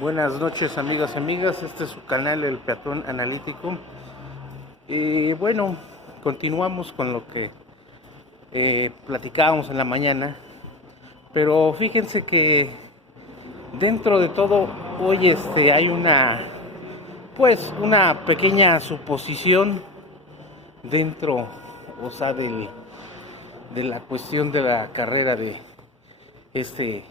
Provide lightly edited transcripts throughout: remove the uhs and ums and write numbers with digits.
Buenas noches, amigas y amigas. Este es su canal El Peatón Analítico. Bueno, continuamos con lo que platicábamos en la mañana. Pero fíjense que dentro de todo hoy hay una pequeña suposición dentro, o sea, de la cuestión de la carrera de este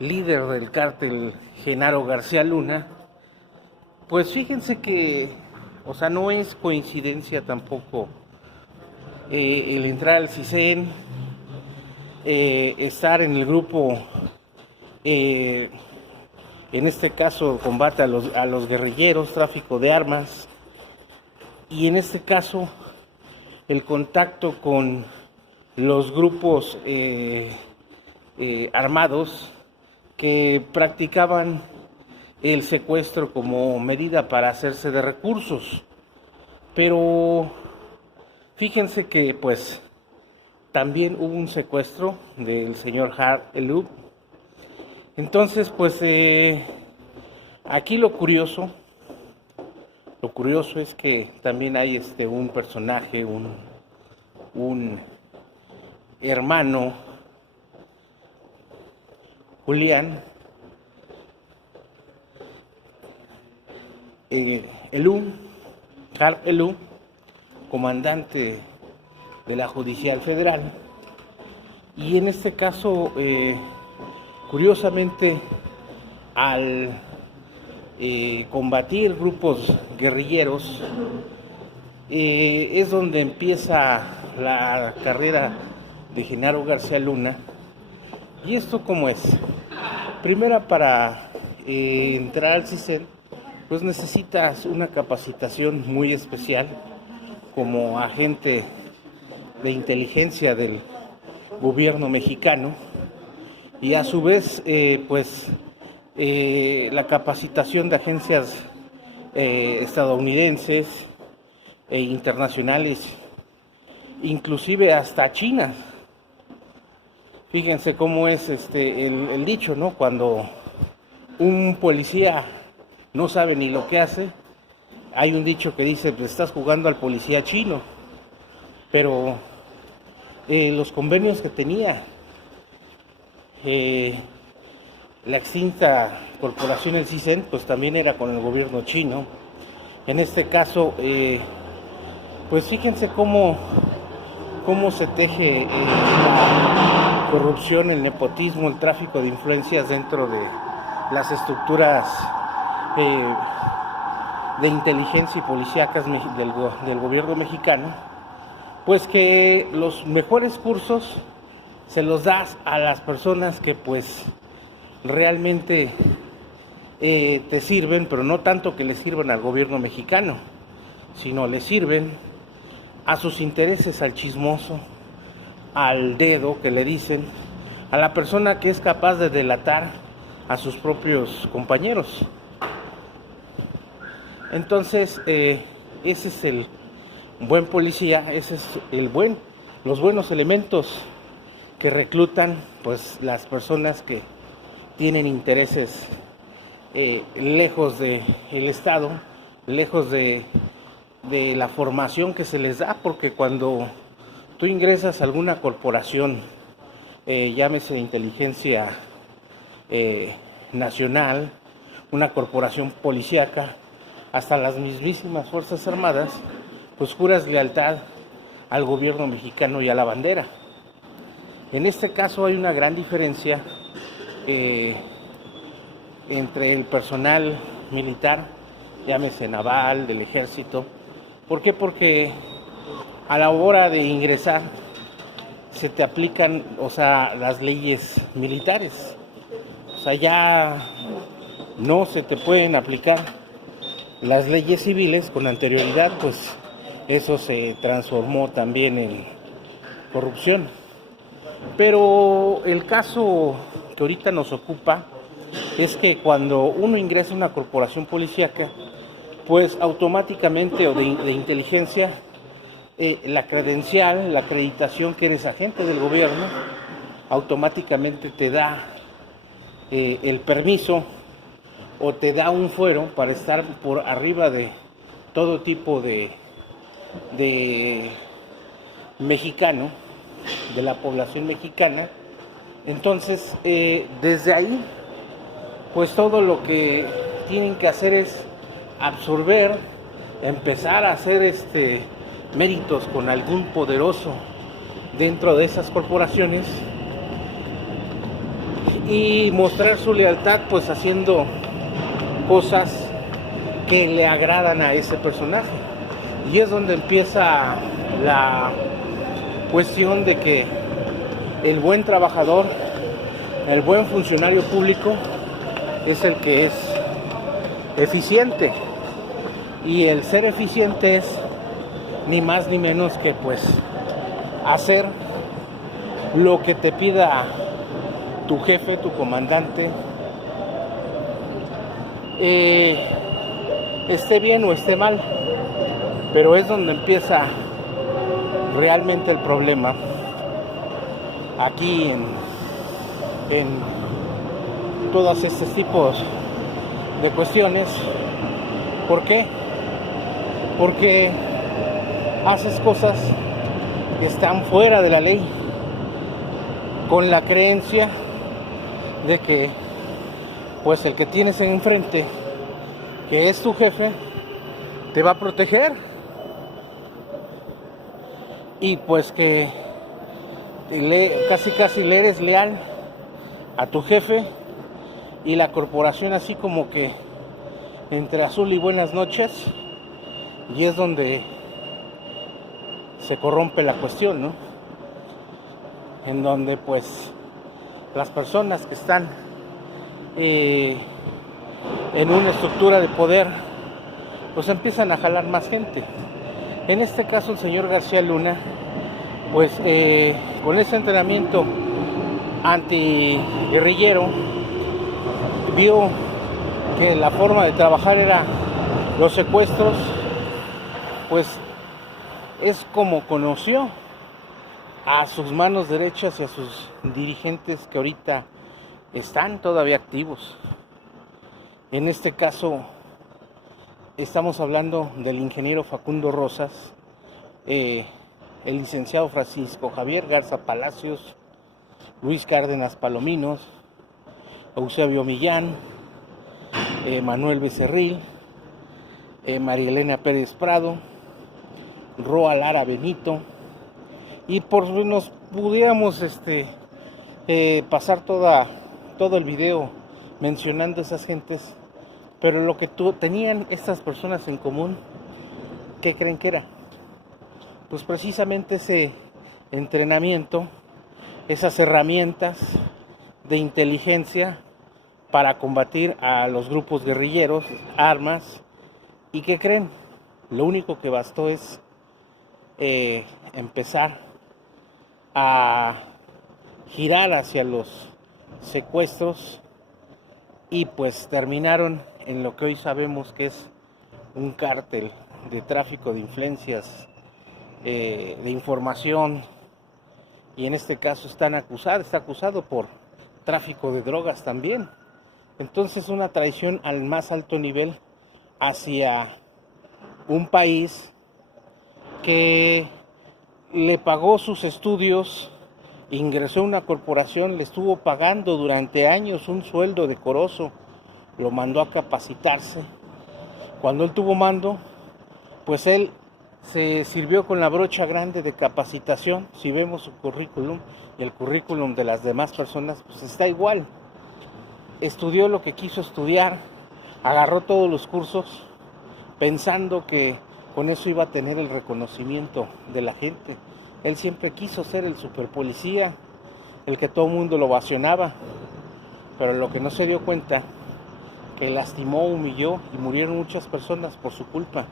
líder del cártel Genaro García Luna. Pues fíjense que, o sea, no es coincidencia tampoco el entrar al CISEN, estar en el grupo, eh, en este caso combate a los guerrilleros, tráfico de armas, y en este caso el contacto con los grupos armados que practicaban el secuestro como medida para hacerse de recursos. Pero fíjense que pues también hubo un secuestro del señor Hart Elup. Entonces pues aquí lo curioso es que también hay un personaje, un hermano, Julián Hart Elup, comandante de la Judicial Federal, y en este caso curiosamente al combatir grupos guerrilleros es donde empieza la carrera de Genaro García Luna. ¿Y esto cómo es? Primera, para entrar al CISEN, pues necesitas una capacitación muy especial como agente de inteligencia del gobierno mexicano, y a su vez la capacitación de agencias estadounidenses e internacionales, inclusive hasta China. Fíjense cómo es el dicho, ¿no? Cuando un policía no sabe ni lo que hace, hay un dicho que dice: pues estás jugando al policía chino. Pero los convenios que tenía la extinta corporación El CISEN, pues también era con el gobierno chino. En este caso, pues fíjense cómo se teje la corrupción, el nepotismo, el tráfico de influencias dentro de las estructuras de inteligencia y policíacas del gobierno mexicano. Pues que los mejores cursos se los das a las personas que pues realmente te sirven, pero no tanto que le sirvan al gobierno mexicano, sino le sirven a sus intereses, al chismoso, al dedo que le dicen, a la persona que es capaz de delatar a sus propios compañeros. Entonces, ese es el buen policía, ese es los buenos elementos que reclutan pues las personas que tienen intereses lejos del Estado, lejos de la formación que se les da, porque cuando tú ingresas a alguna corporación, llámese de inteligencia nacional, una corporación policíaca, hasta las mismísimas Fuerzas Armadas, pues juras lealtad al gobierno mexicano y a la bandera. En este caso hay una gran diferencia entre el personal militar, llámese naval, del ejército. ¿Por qué? Porque a la hora de ingresar se te aplican, o sea, las leyes militares. O sea, ya no se te pueden aplicar las leyes civiles. Con anterioridad, pues eso se transformó también en corrupción. Pero el caso que ahorita nos ocupa es que cuando uno ingresa a una corporación policíaca, pues automáticamente, o de inteligencia, la credencial, la acreditación que eres agente del gobierno, automáticamente te da el permiso o te da un fuero para estar por arriba de todo tipo de mexicano, de la población mexicana. Entonces, desde ahí, pues todo lo que tienen que hacer es absorber, empezar a hacer méritos con algún poderoso dentro de esas corporaciones y mostrar su lealtad, pues haciendo cosas que le agradan a ese personaje. Y es donde empieza la cuestión de que el buen trabajador, el buen funcionario público es el que es eficiente, y el ser eficiente es ni más ni menos que pues hacer lo que te pida tu jefe, tu comandante, esté bien o esté mal. Pero es donde empieza realmente el problema aquí en todos estos tipos de cuestiones. ¿Por qué? Porque haces cosas que están fuera de la ley, con la creencia de que pues el que tienes enfrente, que es tu jefe, te va a proteger, y pues que casi le eres leal a tu jefe, y la corporación así como que entre azul y buenas noches, y es donde se corrompe la cuestión, ¿no? En donde pues las personas que están en una estructura de poder pues empiezan a jalar más gente. En este caso el señor García Luna, pues con ese entrenamiento antiguerrillero, vio que la forma de trabajar era los secuestros, pues es como conoció a sus manos derechas y a sus dirigentes que ahorita están todavía activos. En este caso estamos hablando del ingeniero Facundo Rosas, el licenciado Francisco Javier Garza Palacios, Luis Cárdenas Palominos, Eusebio Millán, Manuel Becerril, María Elena Pérez Prado, Roa Lara Benito, y por nos pudiéramos pasar todo el video mencionando esas gentes, pero lo que tenían estas personas en común, ¿qué creen que era? Pues precisamente ese entrenamiento, esas herramientas de inteligencia para combatir a los grupos guerrilleros, armas. ¿Y qué creen? Lo único que bastó es empezar a girar hacia los secuestros, y pues terminaron en lo que hoy sabemos que es un cártel de tráfico de influencias, de información, y en este caso está acusado por tráfico de drogas también. Entonces, una traición al más alto nivel hacia un país que le pagó sus estudios, ingresó a una corporación, le estuvo pagando durante años un sueldo decoroso, lo mandó a capacitarse. Cuando él tuvo mando, pues él se sirvió con la brocha grande de capacitación. Si vemos su currículum y el currículum de las demás personas, pues está igual. Estudió lo que quiso estudiar, agarró todos los cursos, pensando que con eso iba a tener el reconocimiento de la gente. Él siempre quiso ser el superpolicía, el que todo el mundo lo ovacionaba, pero lo que no se dio cuenta, que lastimó, humilló y murieron muchas personas por su culpa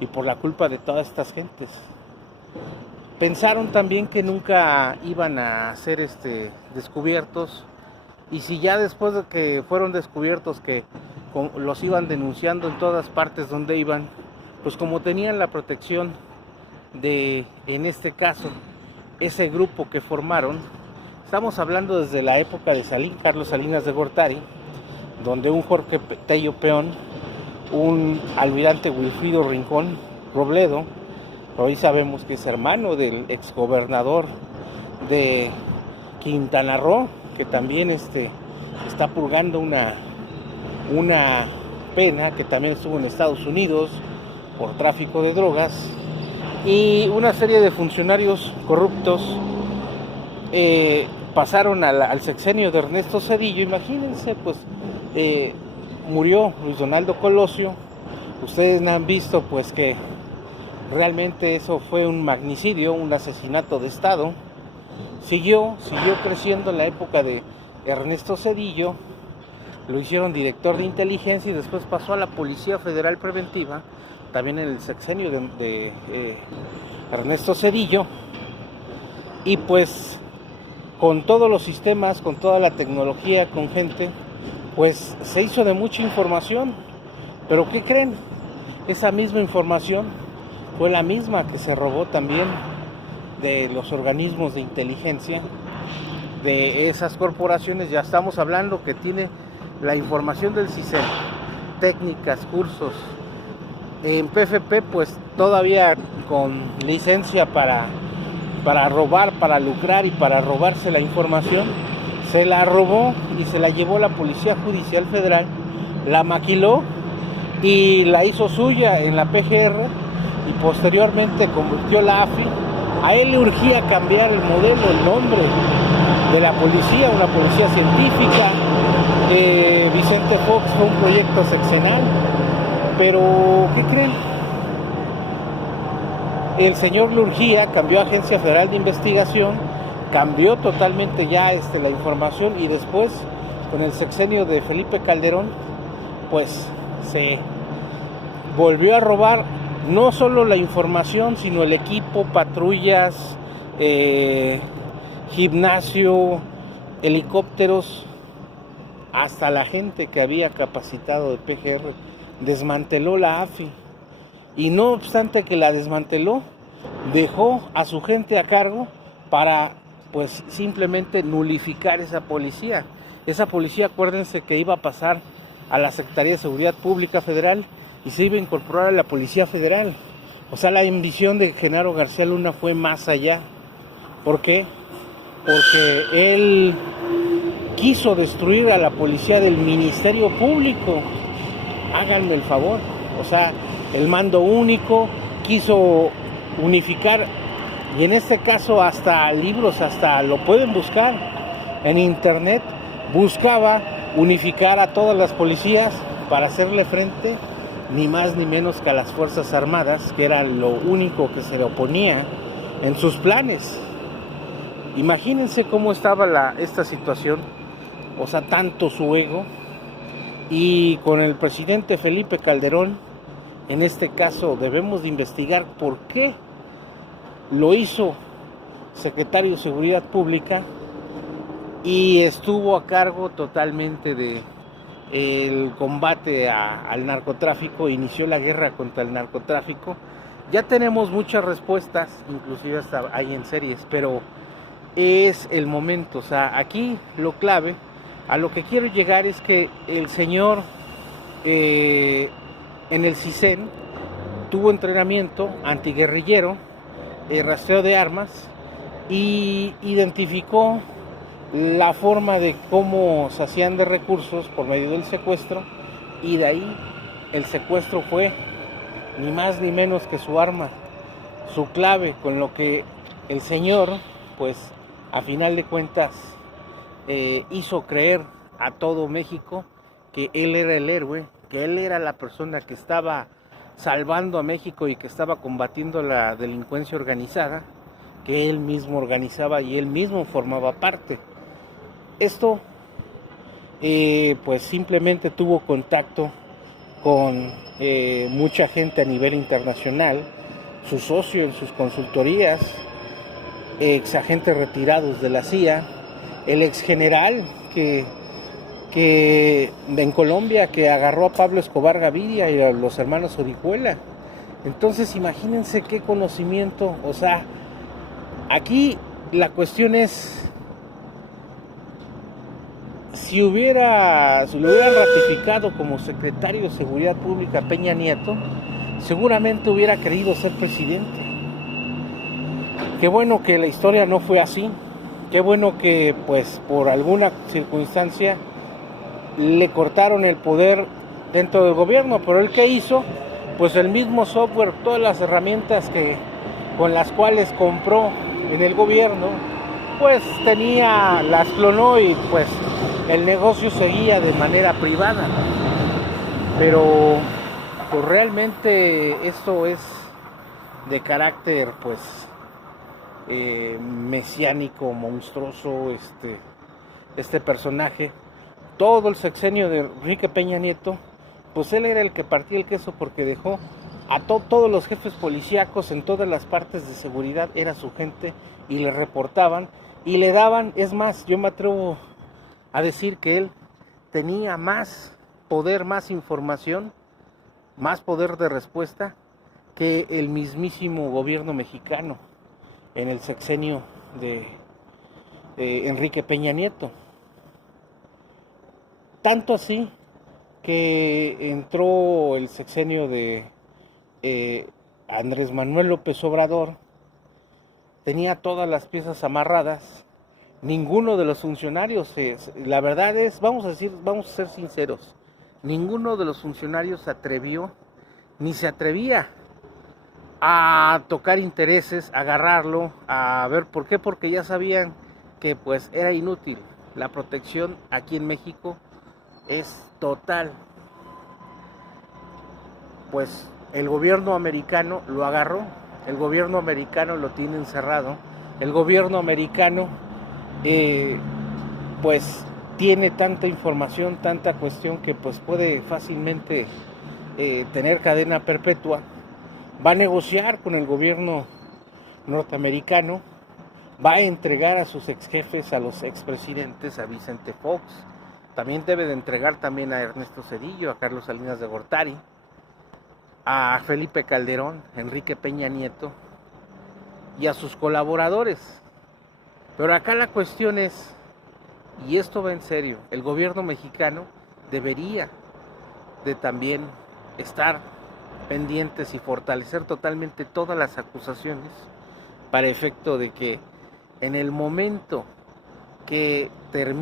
y por la culpa de todas estas gentes. Pensaron también que nunca iban a ser descubiertos, y si ya después de que fueron descubiertos que los iban denunciando en todas partes donde iban, pues como tenían la protección de, en este caso, ese grupo que formaron, estamos hablando desde la época de Carlos Salinas de Gortari, donde un Jorge Tello Peón, un almirante Wilfrido Rincón Robledo, hoy sabemos que es hermano del exgobernador de Quintana Roo, que también está purgando una pena, que también estuvo en Estados Unidos por tráfico de drogas, y una serie de funcionarios corruptos pasaron al sexenio de Ernesto Zedillo. Imagínense, pues murió Luis Donaldo Colosio. Ustedes han visto pues que realmente eso fue un magnicidio, un asesinato de Estado. Siguió creciendo en la época de Ernesto Zedillo, lo hicieron director de inteligencia y después pasó a la Policía Federal Preventiva, también en el sexenio de Ernesto Zedillo, y pues con todos los sistemas, con toda la tecnología, con gente, pues se hizo de mucha información. Pero ¿qué creen? Esa misma información fue la misma que se robó también de los organismos de inteligencia, de esas corporaciones. Ya estamos hablando que tiene la información del CISEN, técnicas, cursos. En PFP pues todavía con licencia para robar, para lucrar y para robarse la información, se la robó y se la llevó la Policía Judicial Federal, la maquiló y la hizo suya en la PGR y posteriormente convirtió la AFI. A él le urgía cambiar el modelo, el nombre de la policía, una policía científica. Vicente Fox fue un proyecto sexenal, pero ¿qué creen? El señor Lurgía cambió a Agencia Federal de Investigación, cambió totalmente ya la información, y después con el sexenio de Felipe Calderón pues se volvió a robar no solo la información, sino el equipo, patrullas, gimnasio, helicópteros, hasta la gente que había capacitado de PGR. Desmanteló la AFI y no obstante que la desmanteló, dejó a su gente a cargo para pues simplemente nulificar esa policía. Esa policía, acuérdense que iba a pasar a la Secretaría de Seguridad Pública Federal y se iba a incorporar a la Policía Federal. O sea, la ambición de Genaro García Luna fue más allá. ¿Por qué? Porque él quiso destruir a la policía del Ministerio Público. Háganme el favor. O sea, el mando único, quiso unificar, y en este caso hasta libros, hasta lo pueden buscar en internet, buscaba unificar a todas las policías para hacerle frente ni más ni menos que a las Fuerzas Armadas, que era lo único que se le oponía en sus planes. Imagínense cómo estaba esta situación, o sea, tanto su ego, y con el presidente Felipe Calderón, en este caso debemos de investigar por qué lo hizo secretario de Seguridad Pública y estuvo a cargo totalmente de el combate al narcotráfico, inició la guerra contra el narcotráfico. Ya tenemos muchas respuestas, inclusive hasta hay en series, pero es el momento. O sea, aquí lo clave, a lo que quiero llegar es que el señor en el CISEN tuvo entrenamiento antiguerrillero, rastreo de armas, y identificó la forma de cómo se hacían de recursos por medio del secuestro, y de ahí el secuestro fue ni más ni menos que su arma, su clave, con lo que el señor pues a final de cuentas hizo creer a todo México que él era el héroe, que él era la persona que estaba salvando a México y que estaba combatiendo la delincuencia organizada, que él mismo organizaba y él mismo formaba parte. Esto pues simplemente tuvo contacto con mucha gente a nivel internacional, su socio en sus consultorías, ex agentes retirados de la CIA, el ex general que en Colombia, que agarró a Pablo Escobar Gaviria y a los hermanos Orihuela. Entonces imagínense qué conocimiento. O sea, aquí la cuestión es si lo hubieran ratificado como secretario de Seguridad Pública Peña Nieto, seguramente hubiera querido ser presidente. Qué bueno que la historia no fue así. Qué bueno que, pues, por alguna circunstancia le cortaron el poder dentro del gobierno. Pero ¿él qué hizo? Pues el mismo software, todas las herramientas con las cuales compró en el gobierno, pues las clonó y pues el negocio seguía de manera privada. Pero pues realmente esto es de carácter pues mesiánico, monstruoso, este personaje. Todo el sexenio de Enrique Peña Nieto, pues él era el que partía el queso, porque dejó a todos los jefes policíacos en todas las partes de seguridad, era su gente, y le reportaban y le daban. Es más, yo me atrevo a decir que él tenía más poder, más información, más poder de respuesta que el mismísimo gobierno mexicano en el sexenio de Enrique Peña Nieto. Tanto así que entró el sexenio de Andrés Manuel López Obrador, tenía todas las piezas amarradas. Ninguno de los funcionarios, la verdad es, vamos a ser sinceros, ninguno de los funcionarios se atrevió, ni se atrevía a tocar intereses, a agarrarlo, a ver por qué, porque ya sabían que pues era inútil. La protección aquí en México es total. Pues el gobierno americano lo agarró, el gobierno americano lo tiene encerrado, el gobierno americano pues tiene tanta información, tanta cuestión, que pues puede fácilmente tener cadena perpetua. Va a negociar con el gobierno norteamericano, va a entregar a sus ex jefes, a los expresidentes, a Vicente Fox, también debe de entregar también a Ernesto Zedillo, a Carlos Salinas de Gortari, a Felipe Calderón, Enrique Peña Nieto y a sus colaboradores. Pero acá la cuestión es, y esto va en serio, el gobierno mexicano debería de también estar pendientes y fortalecer totalmente todas las acusaciones, para efecto de que en el momento que termine